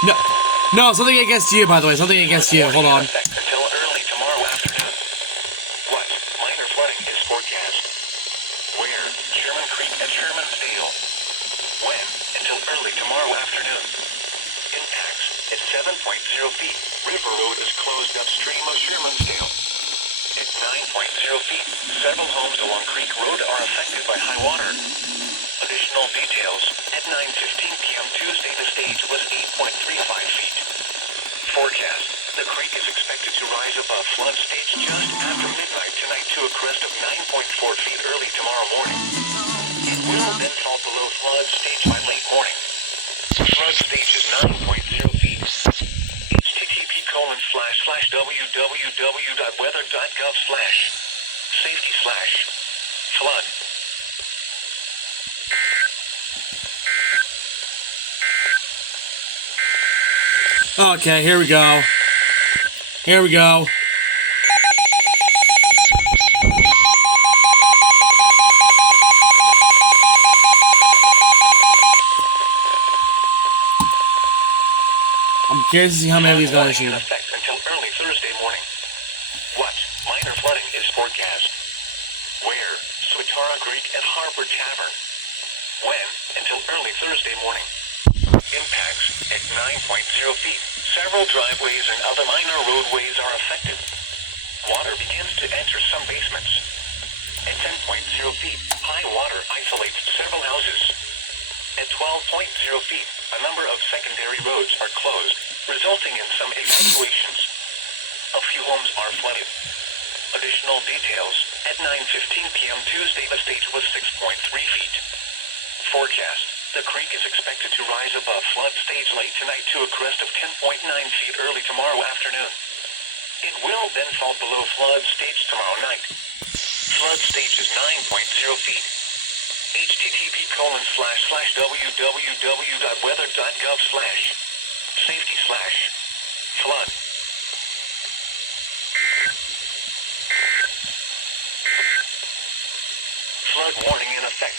No, no, something against you, by the way. Something against you. Hold on. Until early tomorrow afternoon. What? Minor flooding is forecast. Where? Sherman Creek at Shermansdale. When? Until early tomorrow afternoon. Impacts at 7.0 feet. River Road is closed upstream of Shermansdale. At 9.0 feet, several homes along Creek Road are affected by high water. Additional details. At 9:15 p.m. Tuesday, the stage was 8.35 feet. Forecast. The creek is expected to rise above flood stage just after midnight tonight to a crest of 9.4 feet early tomorrow morning. It will then fall below flood stage by late morning. Flood stage is 9.0 feet. http://www.weather.gov/safety/flood. Okay, here we go. Here we go. I'm curious to see how many of these got issued. Until early Thursday morning. What? Minor flooding is forecast. Where? Swatara Creek at Harbor Tavern. When? Until early Thursday morning. Impacts at 9.0 feet. Several driveways and other minor roadways are affected. Water begins to enter some basements. At 10.0 feet, high water isolates several houses. At 12.0 feet, a number of secondary roads are closed, resulting in some evacuations. A few homes are flooded. Additional details. At 9:15 p.m. Tuesday, the stage was 6.3 feet. Forecast. The creek is expected to rise above flood stage late tonight to a crest of 10.9 feet early tomorrow afternoon. It will then fall below flood stage tomorrow night. Flood stage is 9.0 feet. http://www.weather.gov/safety/flood.